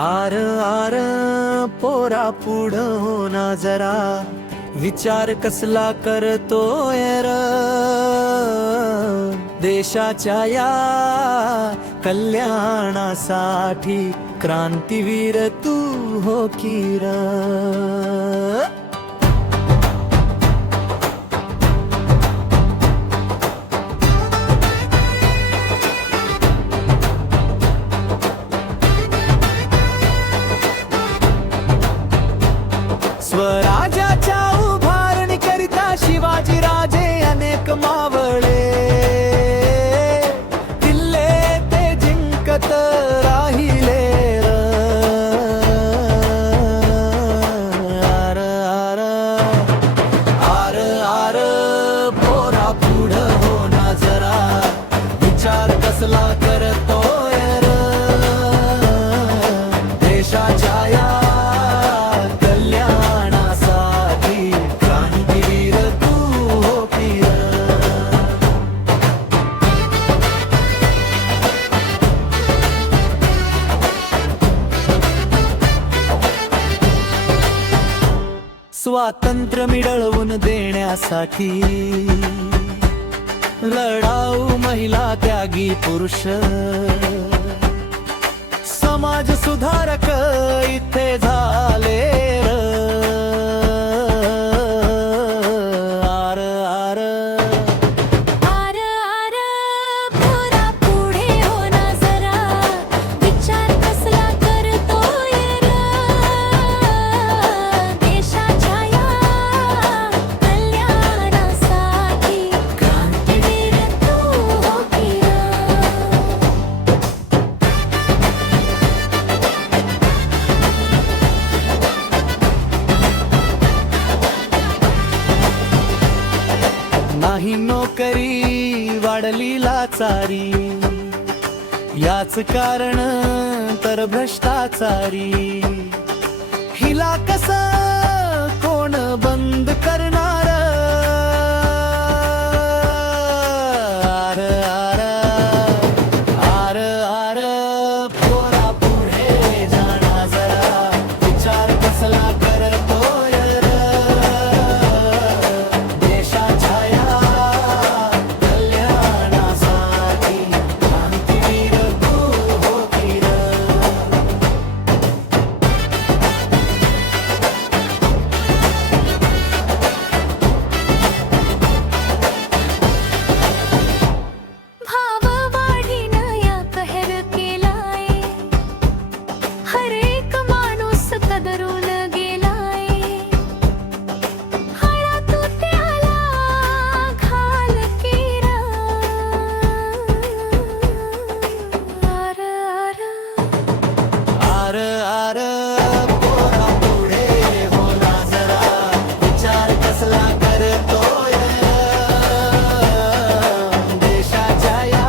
R R पोरा पुढं हो ना जरा, विचार कसला करतोय र, देशाच्या या कल्याणासाठी क्रांतीवीर तू हो की र. स्वराज्याच्या उभारणी करिता शिवाजी राजे अनेक मावळे, किल्ले ते जिंकत राहिले र. आर आर आर आर पोरा पुढं हो ना जरा, विचार कसला करतोय र, देशाच्या या स्वातंत्र्य मिळवून देण्यासाठी लढाऊ महिला, त्यागी पुरुष, समाज सुधारक इथे झाले र. आर आर आर आर पोरा पुढे हो ना जरा, विचार कसला करतोय र, देशाच्या या कल्याणासाठी क्रांतीवीर तू हो की र. नाही नोकरी वाढली लाचारी, याच कारण तर भ्रष्टाचारी, हिला कसं कोण बंद करणार. आर आर आर आर पोरा पुढे जाणा जरा, विचार कसला करतोय र, देशाच्या या कल्याणासाठी क्रांतीवीर तू हो की र. भाववाढीनं या कहर केलाय, हर एक माणूस कदरून गेलाय, हळा तू त्याला घाल की र. आर आर आर आर पोरा पुढे हो ना जरा, विचार कसला करतोय र, देशाच्या या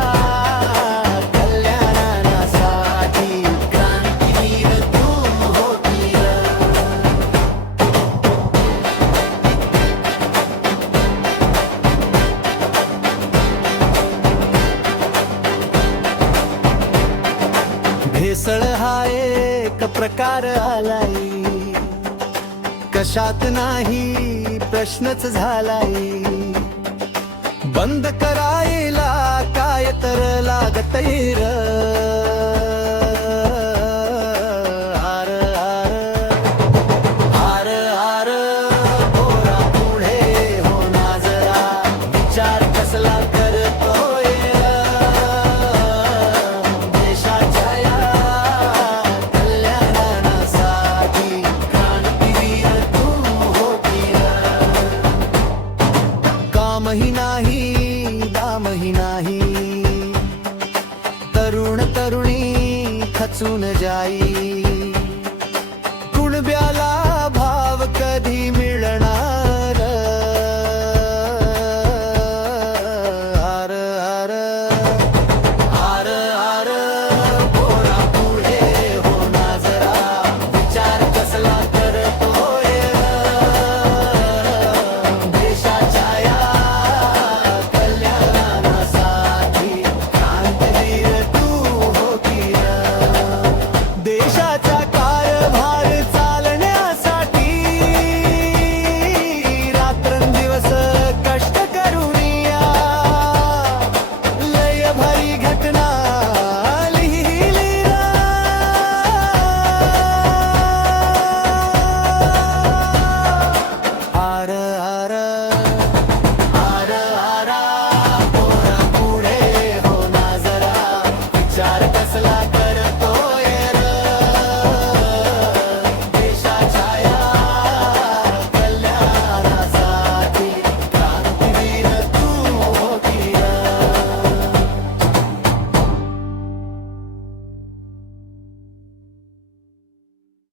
कल्याणासाठी क्रांतीवीर तू हो की र. भेसळ हा एक प्रकार आलाय, कशात नाही प्रश्नच झालाय, बंद करायला काय तर लागतंय र. आर आर आर आर पोरा पुढे हो ना जरा, विचार कसला करतोय र, देशाच्या या कल्याणासाठी क्रांतीवीर तू हो की र. कामही नाही दामही नाही, तरुण तरुणी खचून जाई, कुणब्याला भाव कधी मिळणार. आर आर आर आर पोरा पुढे हो ना जरा, विचार कसला करतोय र, देशाच्या या कल्याणासाठी क्रांतीवीर तू हो की र. देशाच्या आर